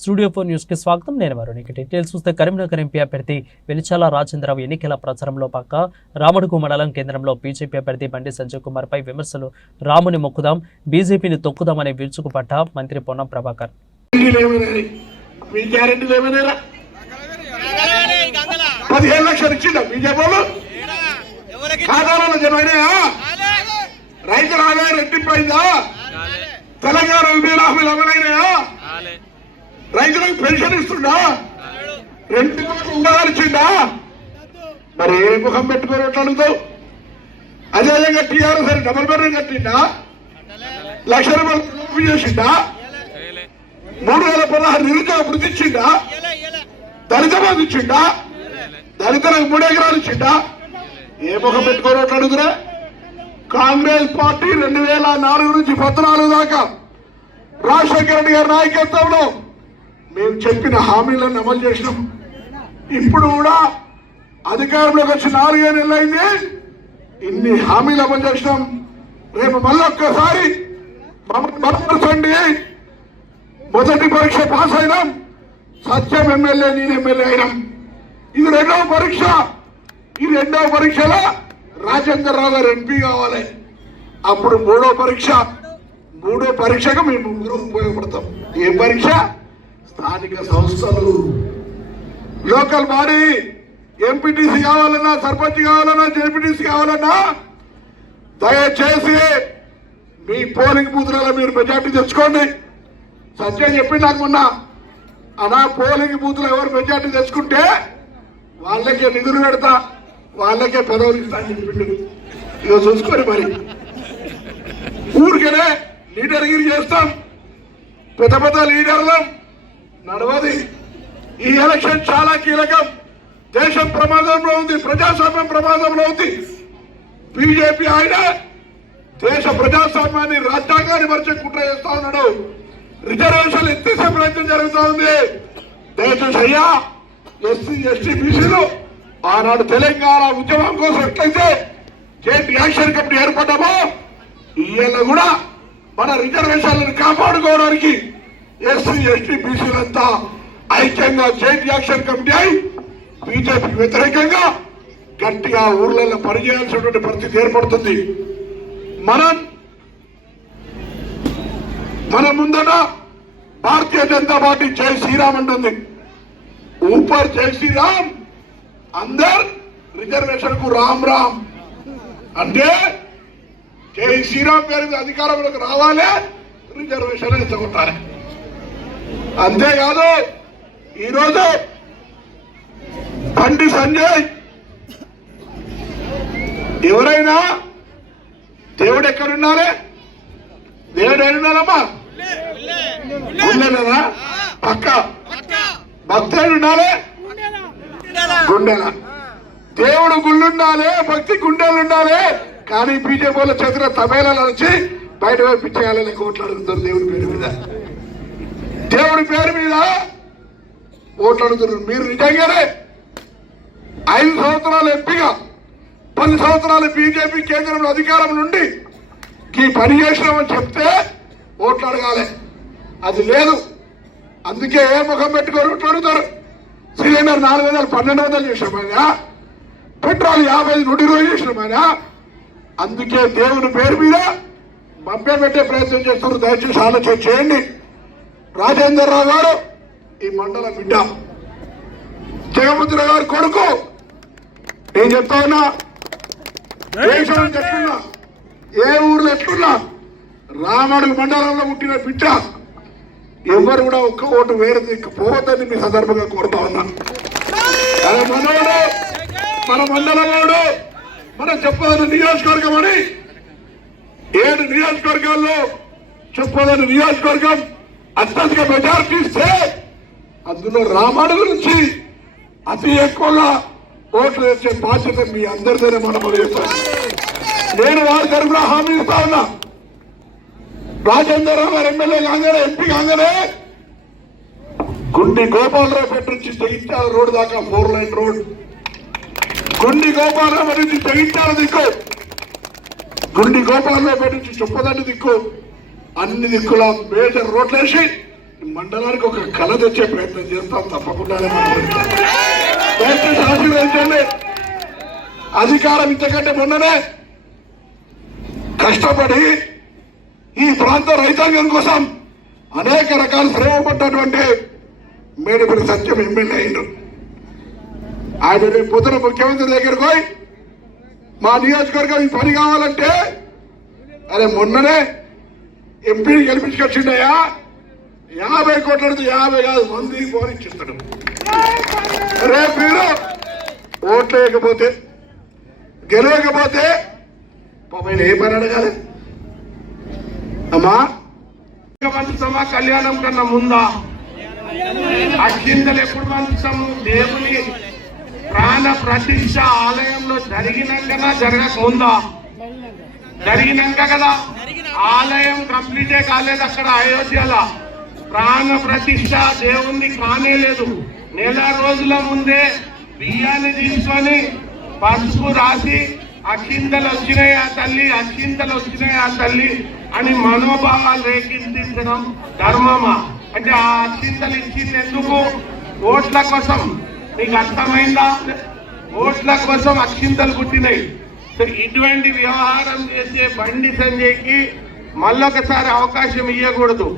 Studio 4 news కి స్వాగతం. నేను వరుణ్. ఇక డీటెయిల్స్ చూస్తే కరీంనగర్ ఎంపీ అభ్యర్థి వెలిచాల రాజేంద్రరావు ఎన్నికల ప్రచారంలో పక్క రామడుగు మండలం కేంద్రంలో బీజేపీ అభ్యర్థి బండి సంజయ్ కుమార్ పై విమర్శలు. రాముని మొక్కుదాం, బీజేపీని తొక్కుదామని విరుచుకుపడ్డ మంత్రి పొన్నం ప్రభాకర్. తెలంగాణ రైతులకు పెన్షన్ ఇస్తుండా, రెండు ఉండాల్సిందా? మరి ఏ ముఖం పెట్టుకొని అడుగుతావు? అదేవిధంగా టీఆర్ఎస్ అని డబుల్ బెడ్రూమ్ కట్టిండా, ₹1,00,000 చేసిండా, 3016 నిరుద్యోగ వృత్తి ఇచ్చిండా, దళిత బంధు ఇచ్చిండా, దళితులకు 3 ఎకరాలు ఇచ్చిండా? ఏ ముఖం పెట్టుకొని అడుగుతురా? కాంగ్రెస్ పార్టీ 2004 నుంచి 2014 దాకా రాజశేఖర రెడ్డి గారి నాయకత్వంలో మేము చెప్పిన హామీలను అమలు చేసినాం. ఇప్పుడు కూడా అధికారంలోకి వచ్చి 4 నెలలు అయింది, ఇన్ని హామీలు అమలు చేసినాం. రేపు మళ్ళొక్కసారి బలపరచండి. మొదటి పరీక్ష పాస్ అయినాం, సత్యం ఎమ్మెల్యే, నేను ఎమ్మెల్యే అయినాం. ఇది 2వ పరీక్ష. ఈ 2వ పరీక్షలో రాజేంద్రరావు గారు ఎంపీ కావాలి. అప్పుడు 3వ పరీక్ష. 3వ పరీక్షకు మేము ముగ్గురు ఉపయోగపడతాం. ఏ పరీక్ష? స్థానిక సంస్థలు, లోకల్ బాడీ. ఎంపీటీసీ కావాలన్నా, సర్పంచ్ కావాలన్నా, జెడ్పీటీసీ కావాలన్నా దయచేసి మీ పోలింగ్ బూత్లలో మీరు మెజార్టీ తెచ్చుకోండి. సత్యం చెప్పి నాకు మొన్న అనా పోలింగ్ బూత్లో ఎవరు మెజార్టీ తెచ్చుకుంటే వాళ్ళకే నిధులు పెడతా, వాళ్ళకే పదవులు ఇస్తా అని చెప్పిండు. ఇక చూసుకొని మరి ఊరికనే లీడర్గిరి చేస్తాం, పెద్ద పెద్ద లీడర్లం నడవది. ఈ ఎలక్షన్ చాలా కీలకం. దేశం ప్రమాదంలో ఉంది, ప్రజాస్వామ్యం ప్రమాదంలో ఉంది. బీజేపీ ఆయన దేశ ప్రజాస్వామ్యాన్ని, రాజ్యాంగాన్ని మరిచే కుట్ర చేస్తా ఉన్నాడు. రిజర్వేషన్లు ఎత్తిసే ప్రయత్నం జరుగుతూ ఉంది. దేశయ్యా ఎస్సీ ఎస్టీ బీసీలు ఆనాడు తెలంగాణ ఉద్యమం కోసం ఎట్లయితే జాయింట్ యాక్షన్ కమిటీ ఏర్పడ్డామో, ఈయన కూడా మన రిజర్వేషన్లను కాపాడుకోవడానికి ఎస్సీ ఎస్టీ బీసీలంతా ఐక్యంగా జాయింట్ యాక్షన్ కమిటీ అయి బీజేపీకి వ్యతిరేకంగా గట్టిగా ఊర్లలో పనిచేయాల్సినటువంటి పరిస్థితి ఏర్పడుతుంది. మన ముందట భారతీయ జనతా పార్టీ జై శ్రీరామ్ అంటుంది. ఊపర్ జై శ్రీరామ్, అందర్ రిజర్వేషన్ కు రామ్ రామ్. అంటే జై శ్రీరామ్ పేరు అధికారంలోకి రావాలి, రిజర్వేషన్ ఎత్తగొట్టాలి. అంతేకాదు ఈరోజు బండి సంజయ్, ఎవరైనా దేవుడు ఎక్కడున్నారే? దేవుడు ఏడున్నారమ్మా? గుండెలనా? పక్క భక్తుడు ఉండాలి, గుండెల. దేవుడు గుళ్ళుండాలి, భక్తి గుండెలు ఉండాలి. కానీ బీజేపీ వాళ్ళ చేతిలో తబేలాలు వచ్చి బయట పంపించేయాలని ఓట్లు అడుగుతారు. దేవుడి పేరు మీద, దేవుడి పేరు మీద ఓట్లు అడుగుతున్నారు. మీరు నిజంగానే 5 సంవత్సరాలు ఎంపీగా, 10 సంవత్సరాలు బీజేపీ కేంద్రంలో అధికారం నుండి ఈ పని చేసినామని చెప్తే ఓట్లు అడగాలి. అది లేదు. అందుకే ఏ ముఖం పెట్టుకొని ఓట్లు అడుగుతారు. సిలిండర్ 400 1200 చేసినామైనా, పెట్రోల్ 50 120 చేసినామైనా. అందుకే దేవుని పేరు మీద మభ్య పెట్టే ప్రయత్నం చేస్తున్నారు. దయచేసి ఆలోచన చేయండి. రాజేంద్రరావు గారు ఈ మండల బిడ్డ, జగముద్ర గారు కొడుకు. నేను చెప్తా ఉన్నా, దేశం ఎట్లున్నా, ఏ ఊర్లో ఎట్లున్నా, రామడుగు మండలంలో పుట్టిన బిడ్డ. ఎవరు కూడా ఒక్క ఓటు వేరే దిక్కుపోవద్దని మీ సందర్భంగా కోరుతా ఉన్నా. మనోడు, మన మండలంలోడు, మనం చెప్పదన్న నియోజకవర్గం అని 7 నియోజకవర్గాల్లో చెప్పదన్న నియోజకవర్గం అత్యధిక మెజార్టీ ఇస్తే అందులో రామడుగు నుంచి అతి ఎక్కువగా ఓట్లు వేసే బాధ్యత మీ అందరితోనే మనం చేస్తాం. నేను వారి తరఫున హామీ ఇస్తా ఉన్నా. రాజేంద్రరావు గారు ఎమ్మెల్యే కాగానే, ఎంపీ కాగానే గుండి గోపాలరావుపేట నుంచి జగిత్యాల రోడ్ దాకా 4 లైన్ రోడ్, గుండి గోపాలరావు నుంచి జగిత్యాల దిక్కు, గుండి గోపాలరావుపేట నుంచి చొప్పదండి దిక్కు, అన్ని దిక్కుల మేజర్ రోడ్లు వేసి మండలానికి ఒక కళ తెచ్చే ప్రయత్నం చేస్తాం తప్పకుండానే. దయచేసి ఆశీర్వదించండి. అధికారం ఇంతకంటే మొన్ననే కష్టపడి ఈ ప్రాంత రైతాంగం కోసం అనేక రకాల శ్రమ పడ్డటువంటి మేడిపల్లి సత్యం ఎమ్మెల్యే అయిండు. ఆయన రేపు పొద్దున ముఖ్యమంత్రి దగ్గరకు పోయి మా నియోజకవర్గం ఈ పని కావాలంటే అరే మొన్ననే ఎంపీని గెలిపించుకొచ్చిండయా 50 కోట్లతో 50 కాదు 100 పోనిచ్చిస్తాడు. రేపు మీరు ఓట్లు వేయకపోతే గెలవకపోతే పాపైన ఏ పని అడగాలి అమ్మా? పంచుతామా కళ్యాణం కన్నా ముందా? అక్షింతలు ఎప్పుడు పంచుతాము? దేవుని ప్రాణ ప్రతిష్ఠ ఆలయంలో జరిగినాకనా జరగకముందా? జరిగినాక కదా. ఆలయం కంప్లీటే కాలేదు అక్కడ అయోధ్యలో. ప్రాణ ప్రతిష్ఠ దేవుణ్ణి కానే లేదు. నెల రోజుల ముందే బియ్యాన్ని తీసుకొని పసుపు రాసి అక్షింతలు వచ్చినాయి ఆ తల్లి, అక్షింతలు వచ్చినాయి ఆ తల్లి అని మనోభావాలు రేకెత్తించడం ధర్మమా? అంటే ఆ అక్షింతలు ఇచ్చింది ఎందుకు? ఓట్ల కోసం. నీకు అర్థమైందా? ఓట్ల కోసం అక్షింతలు పుట్టినాయి. ఇటువంటి వ్యవహారం చేసే బండి సంజయ్కి మళ్ళొకసారి అవకాశం ఇవ్వకూడదు.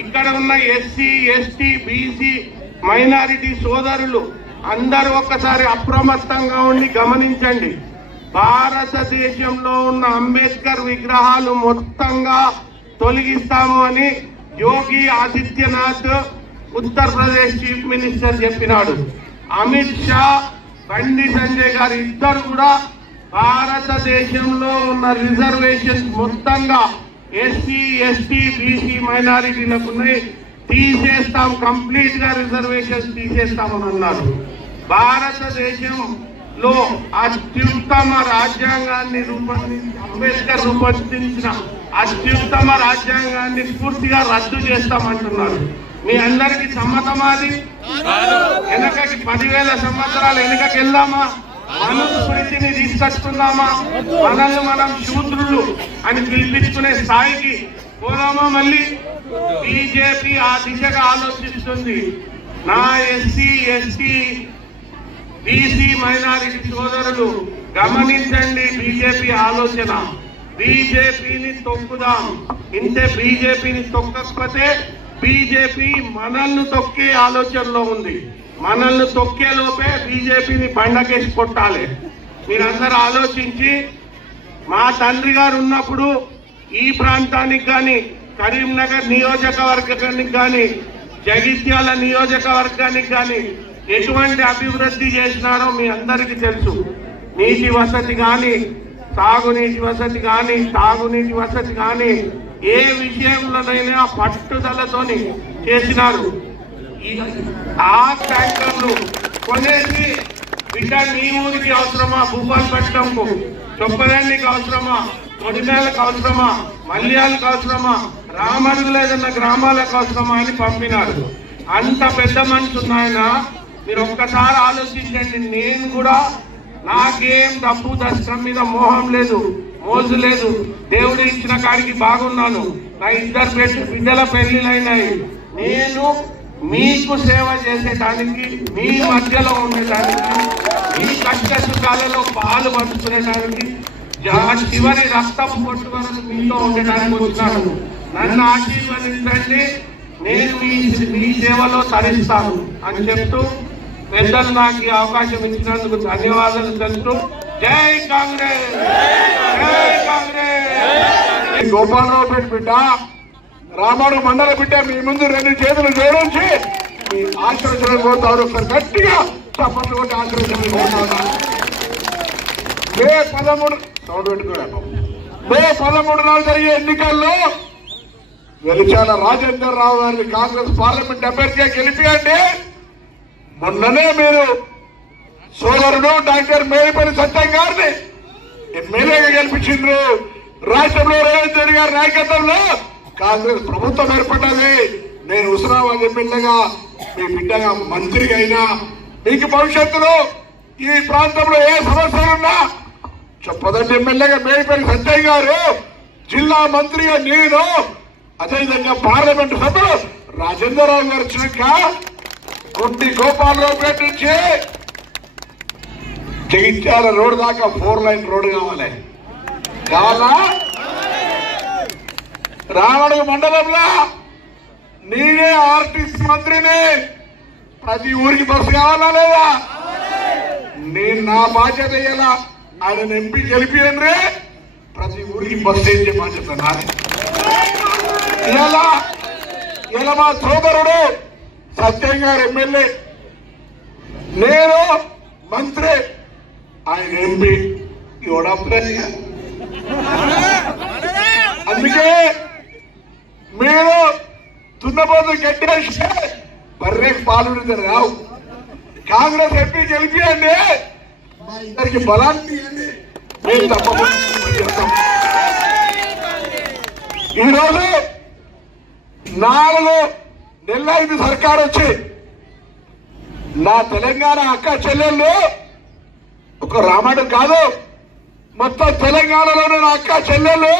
ఇక్కడ ఉన్న ఎస్సీ ఎస్టీ బీసీ మైనారిటీ సోదరులు అందరూ ఒక్కసారి అప్రమత్తంగా ఉండి గమనించండి. భారతదేశంలో ఉన్న అంబేద్కర్ విగ్రహాలు మొత్తంగా తొలగిస్తాము అని యోగి ఆదిత్యనాథ్ ఉత్తరప్రదేశ్ చీఫ్ మినిస్టర్ చెప్పినాడు. అమిత్ షా, బండి సంజయ్ గారు ఇద్దరు కూడా భారతదేశంలో ఉన్న రిజర్వేషన్స్ మొత్తంగా ఎస్సీ ఎస్టీ బీసీ మైనారిటీలకు తీసేస్తాం, కంప్లీట్ గా రిజర్వేషన్స్ తీసేస్తామని అన్నారు. భారతదేశంలో అత్యుత్తమ రాజ్యాంగాన్ని అంబేద్కర్ రూపొందించిన అత్యుత్తమ రాజ్యాంగాన్ని పూర్తిగా రద్దు చేస్తామంటున్నారు. మీ అందరికి సమ్మతమాది? వెనకకి 10,000 సంవత్సరాలు వెనుకకి వెళ్దామా? మనుస్మృతిని తీసుకొచ్చుకుందామా? మనల్ని మనం శూద్రులు అని పిలిపించుకునే స్థాయికి పోదామా? మళ్ళీ బీజేపీ ఆ దిశగా ఆలోచిస్తుంది. నా ఎస్సీ ఎస్టీ బీసీ మైనారిటీ సోదరులు గమనించండి బీజేపీ ఆలోచన. బీజేపీని తొక్కుదాం. ఇంతే. బీజేపీని తొక్కకపోతే బీజేపీ మనల్ని తొక్కే ఆలోచనలో ఉంది. మనల్ని తొక్కే లోపే బీజేపీని బండకేసి కొట్టాలి. మీరందరూ ఆలోచించి, మా తండ్రి గారు ఉన్నప్పుడు ఈ ప్రాంతానికి కానీ, కరీంనగర్ నియోజకవర్గానికి కానీ, జగిత్యాల నియోజకవర్గానికి కానీ ఎటువంటి అభివృద్ధి చేసినారో మీ అందరికీ తెలుసు. నీటి వసతి కానీ, సాగునీటి వసతి కానీ, తాగునీటి వసతి కానీ ఏ విషయంలోనైనా పట్టుదలతోని చేసినారు. ఆ ట్యాంకర్లు కొనేసి బిడ్డ నీ ఊరికి అవసరమా? భూపాలపట్నంకు, చొప్పదండికి అవసరమా? కొడిమేలకు అవసరమా? మల్యాలకు అవసరమా? రామడుగులు ఏదన్నా గ్రామాలకు అవసరమా అని పంపినారు. అంత పెద్ద మనిషి ఉన్నాయన. మీరు ఒక్కసారి ఆలోచించండి. నేను కూడా నాకేం డబ్బు దశకం మీద మోహం లేదు, మోజు లేదు. దేవుడు ఇచ్చిన కాడికి బాగున్నాను. నా 2 బిడ్డల పెళ్లిళ్ళైనాయి. నేను మీకు సేవ చేసేటానికి, మీ మధ్యలో ఉండేటానికి, మీ కష్ట సుఖాలలో పాలు పంచుకునేటానికి, చివరి రక్తం పొట్టు వరకు మీతో ఉండడానికి వచ్చాను. నన్ను ఆశీర్వదించండి. నేను మీ సేవలో తరిస్తాను అని చెప్తూ పెద్దలు నాకు ఈ అవకాశం ఇచ్చినందుకు ధన్యవాదాలు తెలుపుతూ జై కాంగ్రెస్, జై కాంగ్రెస్. గోపాలరావు పేట బిడ్డ, రామాడు మండల బిడ్డ మీ ముందు 2 చేతులు జోడించి మీ ఆశీర్వచనం కోరుతారు. గట్టిగా చప్పట్లు కొట్టి ఆశీర్వచనం కోరుతారు. మే 13 నాడు జరిగే ఎన్నికల్లో వెలిచాల రాజేందర్ రావు గారిని కాంగ్రెస్ పార్లమెంట్ అభ్యర్థిగా గెలిపియండి. మొన్ననే మీరు సోదరుడు డాక్టర్ మేడిపల్లి సత్యం గారిని ఎమ్మెల్యేగా గెలిపించిండ్రు. రాష్ట్రంలో రేవంత్ రెడ్డి గారి నాయకత్వంలో కాంగ్రెస్ ప్రభుత్వం ఏర్పడ్డది. నేను హుస్నాబాద్ ఎమ్మెల్యేగా, మీ బిడ్డగా మంత్రిగా అయినా మీకు భవిష్యత్తులో ఈ ప్రాంతంలో ఏ సమస్యలున్నా చెప్పదండి. ఎమ్మెల్యేగా మేడిపల్లి సత్యం గారు, జిల్లా మంత్రిగా నేను, అదేవిధంగా పార్లమెంటు సభ్యులు రాజేంద్రరావు గారు వచ్చినాక గుంటి గోపాలరావుపేట నుంచి జగిత్యాల రోడ్డు దాకా 4 లైన్ రోడ్డు కావాలా రామడుగు మండలంలో నేనే ఆర్టీసీ మంత్రిని, ప్రతి ఊరికి బస్సు కావాలా లేదా? నేను నా బాధ్యత అయ్యేలా ఆయన ఎంపీ గెలిపియండి, ప్రతి ఊరికి బస్సు వేయించే బాధ్యత నాది. ఇలా మా సోదరుడు సత్యం గారు ఎమ్మెల్యే, నేను మంత్రి, ఆయన ఎంపీ ఇవ్వడం. అందుకే మీరు దున్నపోతు గట్టిగా బర్రెకి పాలు రావు. కాంగ్రెస్ ఎంపీ గెలిపియండి, మా ఇద్దరికి బలాన్ని ఇవ్వండి, మేము తప్పకుండా చేస్తాం. ఈరోజు 4 నెలలైంది సర్కారు వచ్చి. నా తెలంగాణ అక్క చెల్లెళ్ళు ఒక రామడు కాదు, మొత్తం తెలంగాణలోనే నా అక్క చెల్లెళ్ళు